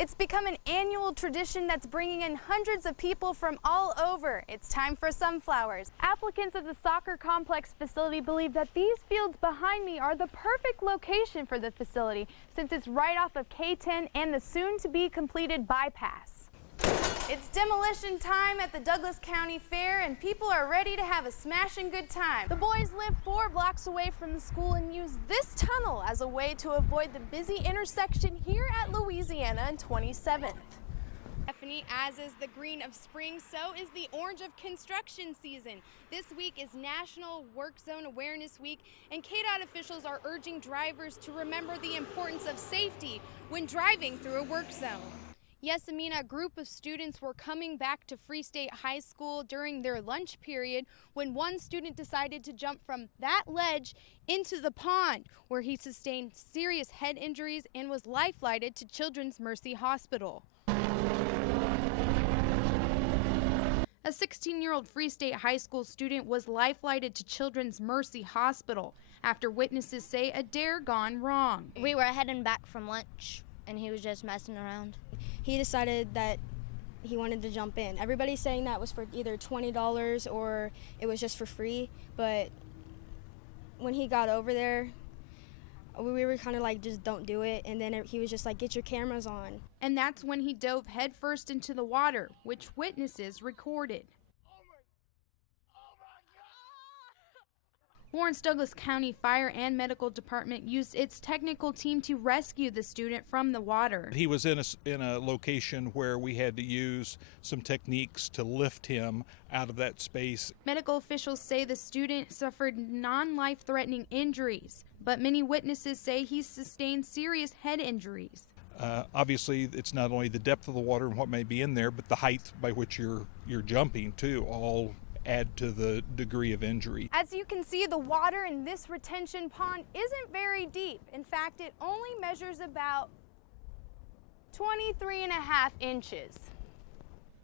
It's become an annual tradition that's bringing in hundreds of people from all over. It's time for sunflowers. Applicants of the soccer complex facility believe that these fields behind me are the perfect location for the facility since it's right off of K10 and the soon-to-be completed bypass. It's demolition time at the Douglas County Fair, and people are ready to have a smashing good time. The boys live 4 blocks away from the school and use this tunnel as a way to avoid the busy intersection here at Louisiana and 27th. Stephanie, as is the green of spring, so is the orange of construction season. This week is National Work Zone Awareness Week, and KDOT officials are urging drivers to remember the importance of safety when driving through a work zone. Yes, Amina, a group of students were coming back to Free State High School during their lunch period when one student decided to jump from that ledge into the pond, where he sustained serious head injuries and was life-flighted to Children's Mercy Hospital. A 16-year-old Free State High School student was life-flighted to Children's Mercy Hospital after witnesses say a dare gone wrong. We were heading back from lunch, and he was just messing around. He decided that he wanted to jump in. Everybody's saying that was for either $20 or it was just for free, but when he got over there, we were kind of like, just don't do it, and then he was just like, get your cameras on. And that's when he dove headfirst into the water, which witnesses recorded. Lawrence Douglas County Fire and Medical Department used its technical team to rescue the student from the water. He was in a location where we had to use some techniques to lift him out of that space. Medical officials say the student suffered non-life-threatening injuries, but many witnesses say he sustained serious head injuries. Obviously, it's not only the depth of the water and what may be in there, but the height by which you're jumping too, all add to the degree of injury. As you can see, the water in this retention pond isn't very deep. In fact, it only measures about 23.5 inches.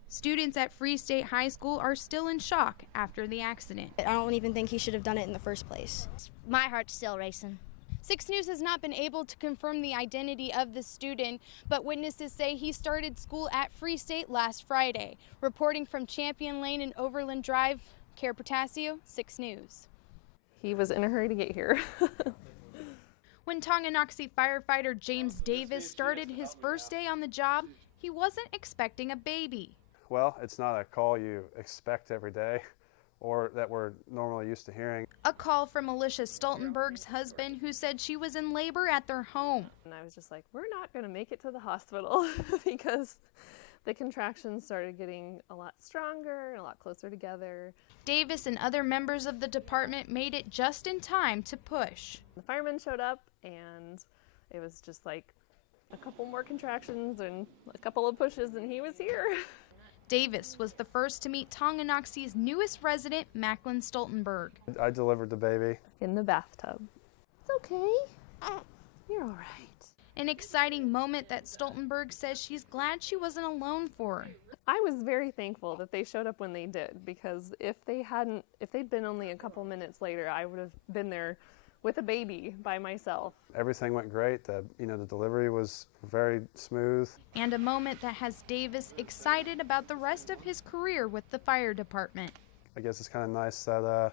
Students at Free State High School are still in shock after the accident. I don't even think he should have done it in the first place. My heart's still racing. 6 News has not been able to confirm the identity of the student, but witnesses say he started school at Free State last Friday. Reporting from Champion Lane and Overland Drive, Kara Potasio, 6 News. He was in a hurry to get here. When Tonganoxie firefighter James Davis started his first day on the job, he wasn't expecting a baby. Well, it's not a call you expect every day or that we're normally used to hearing. A call from Alicia Stoltenberg's husband, who said she was in labor at their home. And I was just like, we're not going to make it to the hospital because the contractions started getting a lot stronger and a lot closer together. Davis and other members of the department made it just in time to push. The firemen showed up, and it was just like a couple more contractions and a couple of pushes, and he was here. Davis was the first to meet Tonganoxie's newest resident, Macklin Stoltenberg. I delivered the baby. In the bathtub. It's okay. You're all right. An exciting moment that Stoltenberg says she's glad she wasn't alone for. I was very thankful that they showed up when they did, because if they'd been only a couple minutes later, I would have been there with a baby by myself. Everything went great. The delivery was very smooth. And a moment that has Davis excited about the rest of his career with the fire department. I guess it's kind of nice that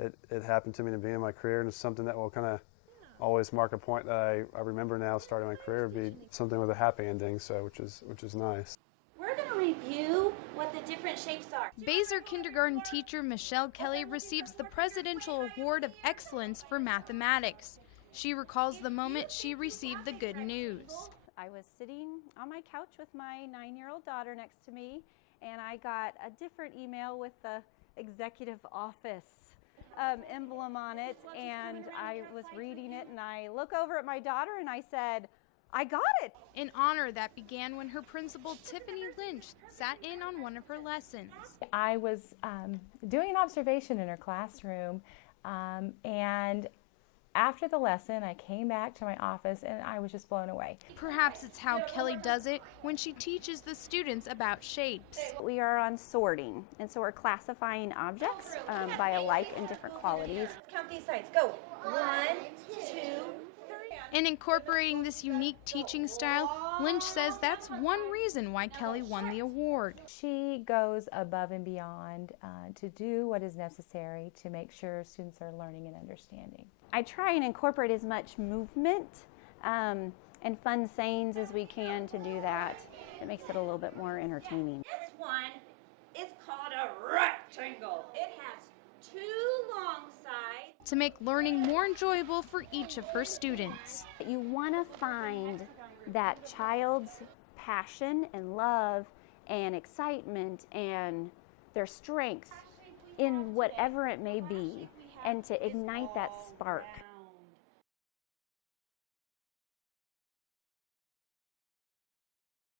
it happened to me to be in my career, and it's something that will kind of always mark a point that I remember now starting my career, be something with a happy ending, so which is nice. We're going to review what the different shapes are. Baser kindergarten teacher Michelle Kelly receives the Presidential Award of Excellence for Mathematics. She recalls the moment she received the good news. I was sitting on my couch with my 9-year-old daughter next to me, and I got a different email with the executive office emblem on it, and I was reading it, and I look over at my daughter and I said, I got it. An honor that began when her principal, Tiffany Lynch, sat in on one of her lessons. I was doing an observation in her classroom, and after the lesson, I came back to my office and I was just blown away. Perhaps it's how Kelly does it when she teaches the students about shapes. We are on sorting, and so we're classifying objects by alike and different qualities. Count these sides. Go. 1, 2, 3. In incorporating this unique teaching style, Lynch says that's one reason why Kelly won the award. She goes above and beyond to do what is necessary to make sure students are learning and understanding. I try and incorporate as much movement and fun sayings as we can to do that. It makes it a little bit more entertaining. This one is called a rectangle. It has 2 long sides. To make learning more enjoyable for each of her students. You want to find that child's passion and love and excitement and their strength in whatever it may be, and to ignite that spark.